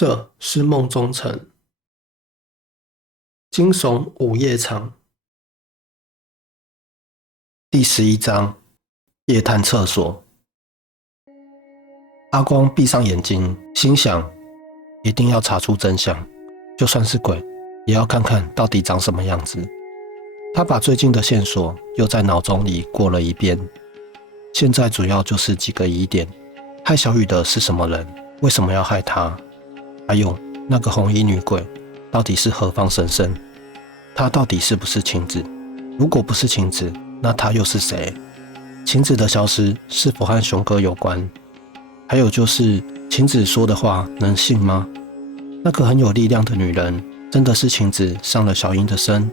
这是梦中城，惊悚午夜场，第11章夜探厕所。阿光闭上眼睛，心想一定要查出真相，就算是鬼也要看看到底长什么样子。他把最近的线索又在脑中里过了一遍，现在主要就是几个疑点：害小雨的是什么人？为什么要害他？还有那个红衣女鬼到底是何方神圣？她到底是不是晴子？如果不是晴子，那她又是谁？晴子的消失是否和熊哥有关？还有就是晴子说的话能信吗？那个很有力量的女人真的是晴子上了小樱的身？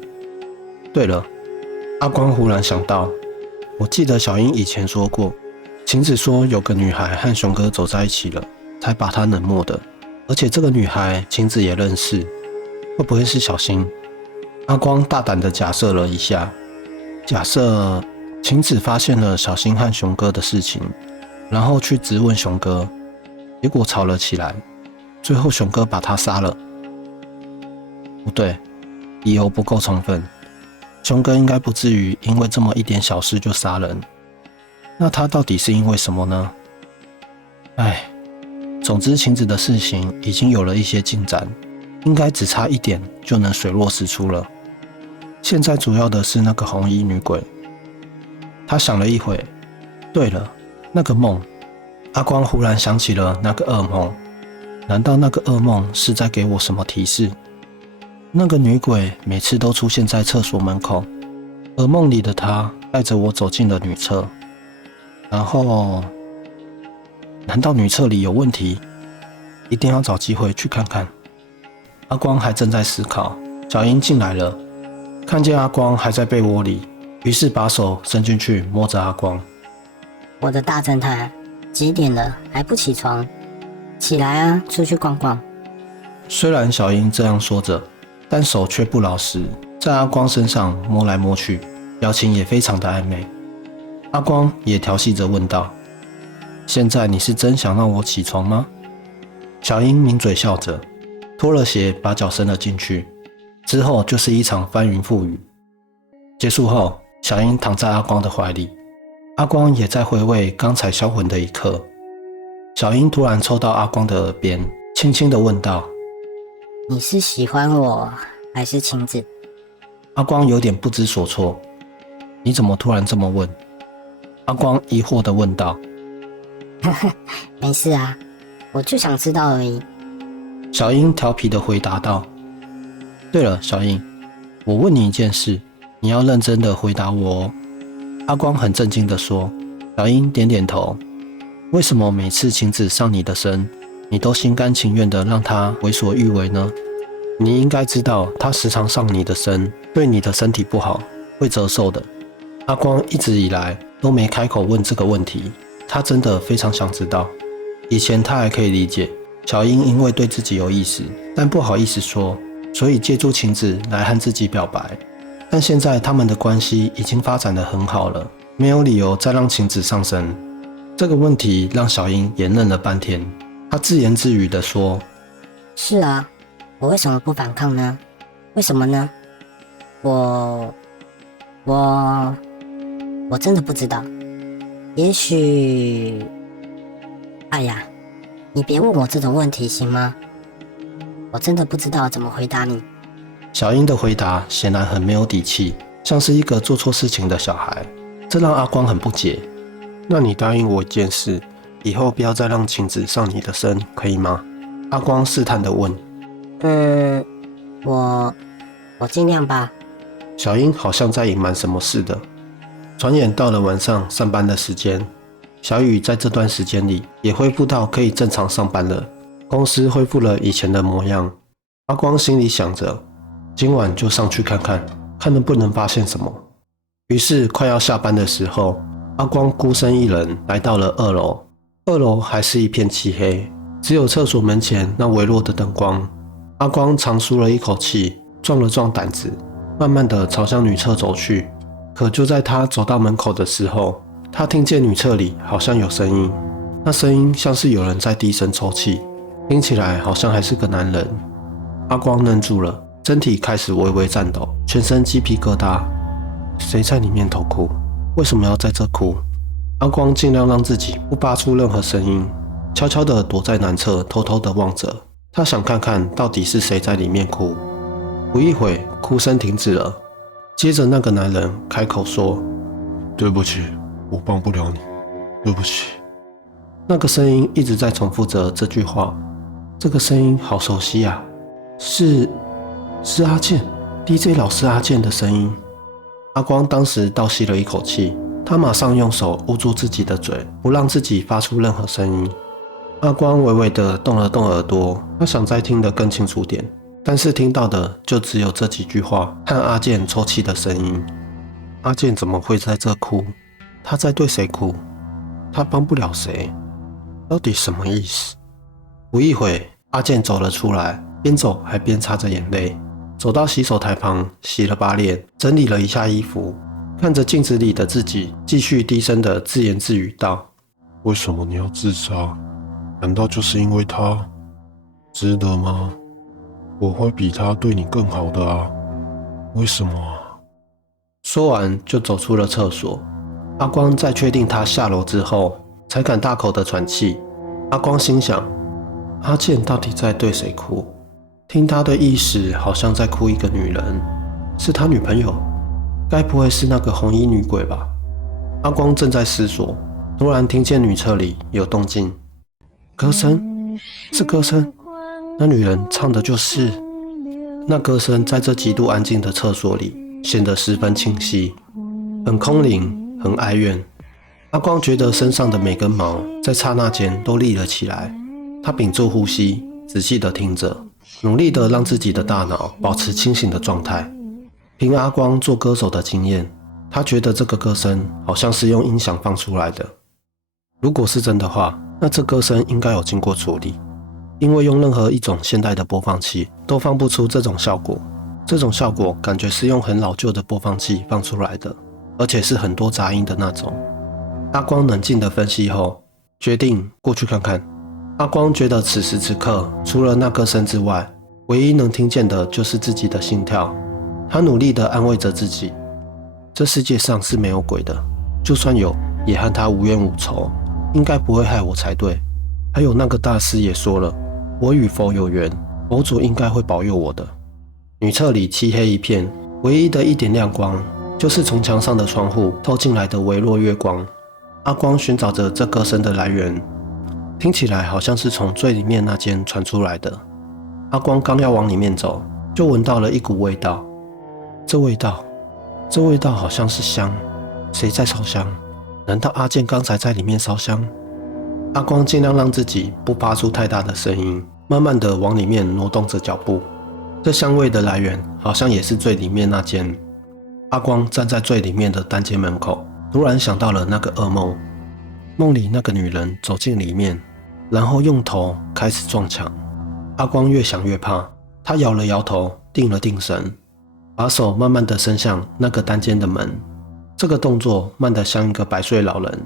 对了，阿光忽然想到，我记得小樱以前说过，晴子说有个女孩和熊哥走在一起了，才把她冷漠的。而且这个女孩晴子也认识，会不会是小新？阿光大胆地假设了一下，假设晴子发现了小新和熊哥的事情，然后去质问熊哥，结果吵了起来，最后熊哥把他杀了。不对，理由不够充分，熊哥应该不至于因为这么一点小事就杀人。那他到底是因为什么呢？总之晴子的事情已经有了一些进展，应该只差一点就能水落石出了。现在主要的是那个红衣女鬼。他想了一会，对了，那个梦，阿光忽然想起了那个噩梦。难道那个噩梦是在给我什么提示？那个女鬼每次都出现在厕所门口，而梦里的她带着我走进了女厕，然后难道女厕里有问题？一定要找机会去看看。阿光还正在思考，小英进来了，看见阿光还在被窝里，于是把手伸进去摸着阿光。我的大侦探，几点了还不起床？起来啊，出去逛逛。虽然小英这样说着，但手却不老实，在阿光身上摸来摸去，表情也非常的暧昧。阿光也调戏着问道：现在你是真想让我起床吗？小英抿嘴笑着，脱了鞋把脚伸了进去，之后就是一场翻云覆雨。结束后，小英躺在阿光的怀里，阿光也在回味刚才销魂的一刻。小英突然凑到阿光的耳边，轻轻地问道：你是喜欢我还是晴子？阿光有点不知所措，你怎么突然这么问？阿光疑惑地问道。没事啊，我就想知道而已。小英调皮地回答道。对了，小英，我问你一件事，你要认真地回答我哦。阿光很震惊地说。小英点点头。为什么每次晴子上你的身，你都心甘情愿地让她为所欲为呢？你应该知道，她时常上你的身，对你的身体不好，会折寿的。阿光一直以来都没开口问这个问题，他真的非常想知道。以前他还可以理解，小英因为对自己有意思，但不好意思说，所以借助晴子来和自己表白。但现在他们的关系已经发展得很好了，没有理由再让晴子上身。这个问题让小英也愣了半天，她自言自语地说：是啊，我为什么不反抗呢？为什么呢？我真的不知道。也许……哎呀，你别问我这种问题行吗？我真的不知道怎么回答你。小英的回答显然很没有底气，像是一个做错事情的小孩，这让阿光很不解。那你答应我一件事，以后不要再让晴子上你的身，可以吗？阿光试探地问。我尽量吧。小英好像在隐瞒什么似的。转眼到了晚上上班的时间，小雨在这段时间里也恢复到可以正常上班了，公司恢复了以前的模样。阿光心里想着，今晚就上去看看，看能不能发现什么。于是快要下班的时候，阿光孤身一人来到了2楼。2楼还是一片漆黑，只有厕所门前那微弱的灯光。阿光长舒了一口气，壮了壮胆子，慢慢地朝向女厕走去。可就在他走到门口的时候，他听见女厕里好像有声音，那声音像是有人在低声抽泣。听起来好像还是个男人。阿光愣住了，身体开始微微颤抖，全身鸡皮疙瘩。谁在里面偷哭？为什么要在这哭？阿光尽量让自己不发出任何声音，悄悄地躲在南侧，偷偷地望着。他想看看到底是谁在里面哭。不一会，哭声停止了。接着那个男人开口说：“对不起，我帮不了你，对不起。”那个声音一直在重复着这句话。这个声音好熟悉啊，是阿健 ，DJ 老师阿健的声音。阿光当时倒吸了一口气，他马上用手捂住自己的嘴，不让自己发出任何声音。阿光微微地动了动耳朵，他想再听得更清楚点，但是听到的就只有这几句话和阿健抽泣的声音。阿健怎么会在这哭？他在对谁哭？他帮不了谁，到底什么意思？不一会，阿健走了出来，边走还边擦着眼泪，走到洗手台旁，洗了把脸，整理了一下衣服，看着镜子里的自己，继续低声的自言自语道：“为什么你要自杀？难道就是因为他？值得吗？我会比他对你更好的啊，为什么啊？”说完就走出了厕所。阿光在确定他下楼之后，才敢大口的喘气。阿光心想，阿健到底在对谁哭？听他的意思，好像在哭一个女人，是他女朋友，该不会是那个红衣女鬼吧？阿光正在思索，突然听见女厕里有动静，歌声，是歌声，那女人唱的就是那歌声，在这极度安静的厕所里显得十分清晰，很空灵，很哀怨。阿光觉得身上的每根毛在刹那间都立了起来，他屏住呼吸，仔细地听着，努力地让自己的大脑保持清醒的状态。凭阿光做歌手的经验，他觉得这个歌声好像是用音响放出来的。如果是真的话，那这歌声应该有经过处理，因为用任何一种现代的播放器都放不出这种效果。这种效果感觉是用很老旧的播放器放出来的，而且是很多杂音的那种。阿光冷静地分析后，决定过去看看。阿光觉得此时此刻，除了那歌声之外，唯一能听见的就是自己的心跳。他努力地安慰着自己，这世界上是没有鬼的，就算有，也和他无冤无仇，应该不会害我才对。还有那个大师也说了，我与佛有缘，佛祖应该会保佑我的。女厕里漆黑一片，唯一的一点亮光，就是从墙上的窗户透进来的微弱月光。阿光寻找着这歌声的来源，听起来好像是从最里面那间传出来的。阿光刚要往里面走，就闻到了一股味道。这味道好像是香，谁在烧香？难道阿健刚才在里面烧香？阿光尽量让自己不发出太大的声音，慢慢的往里面挪动着脚步。这香味的来源好像也是最里面那间。阿光站在最里面的单间门口，突然想到了那个噩梦，梦里那个女人走进里面，然后用头开始撞墙。阿光越想越怕，他摇了摇头，定了定神，把手慢慢地伸向那个单间的门。这个动作慢得像一个100岁老人。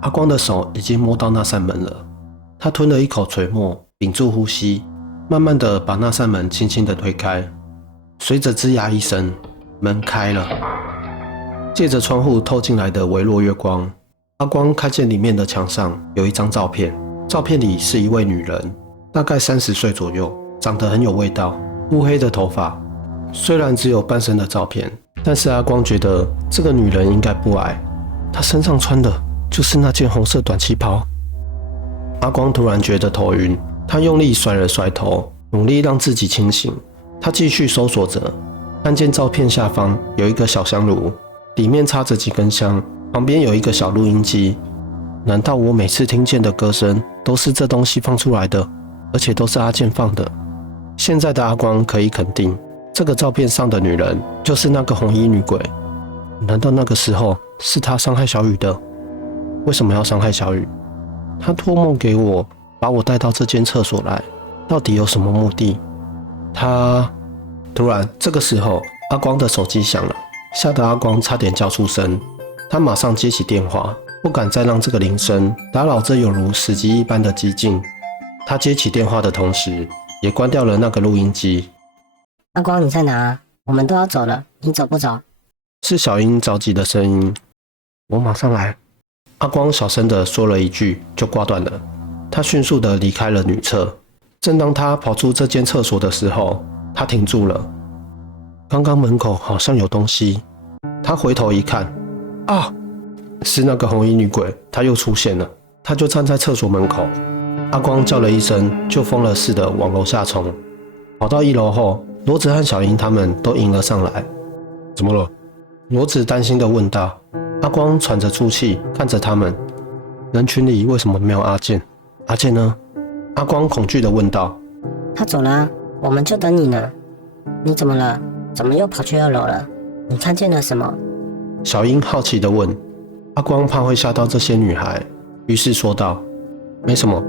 阿光的手已经摸到那扇门了，他吞了一口垂沫，屏住呼吸，慢慢地把那扇门轻轻地推开。随着吱呀一声，门开了。借着窗户透进来的微弱月光，阿光看见里面的墙上有一张照片，照片里是一位女人，大概30岁左右，长得很有味道，乌黑的头发。虽然只有半身的照片，但是阿光觉得这个女人应该不矮，她身上穿的就是那件红色短旗袍。阿光突然觉得头晕，他用力甩了甩头，努力让自己清醒。他继续搜索着，看见照片下方有一个小香炉，里面插着几根香，旁边有一个小录音机。难道我每次听见的歌声都是这东西放出来的，而且都是阿健放的？现在的阿光可以肯定，这个照片上的女人就是那个红衣女鬼。难道那个时候是她伤害小雨的？为什么要伤害小雨？她托梦给我，把我带到这间厕所来，到底有什么目的？突然，这个时候阿光的手机响了，吓得阿光差点叫出声。他马上接起电话，不敢再让这个铃声打扰这有如死寂一般的寂静。他接起电话的同时，也关掉了那个录音机。阿光，你在哪？我们都要走了，你走不走？是小英着急的声音。我马上来。阿光小声的说了一句，就挂断了。他迅速的离开了女厕。正当他跑出这间厕所的时候，他停住了。刚刚门口好像有东西。他回头一看，啊，是那个红衣女鬼，她又出现了。她就站在厕所门口。阿光叫了一声，就疯了似的往楼下冲。跑到1楼后，罗子和小英他们都迎了上来。怎么了？罗子担心的问道。阿光喘着粗气看着他们，人群里为什么没有阿健？阿健呢？阿光恐惧的问道。他走了啊，我们就等你呢。你怎么了？怎么又跑去2楼了？你看见了什么？小英好奇的问。阿光怕会吓到这些女孩，于是说道：没什么，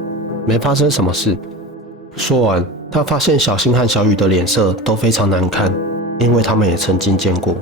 没发生什么事。说完，他发现小新和小雨的脸色都非常难看，因为他们也曾经见过。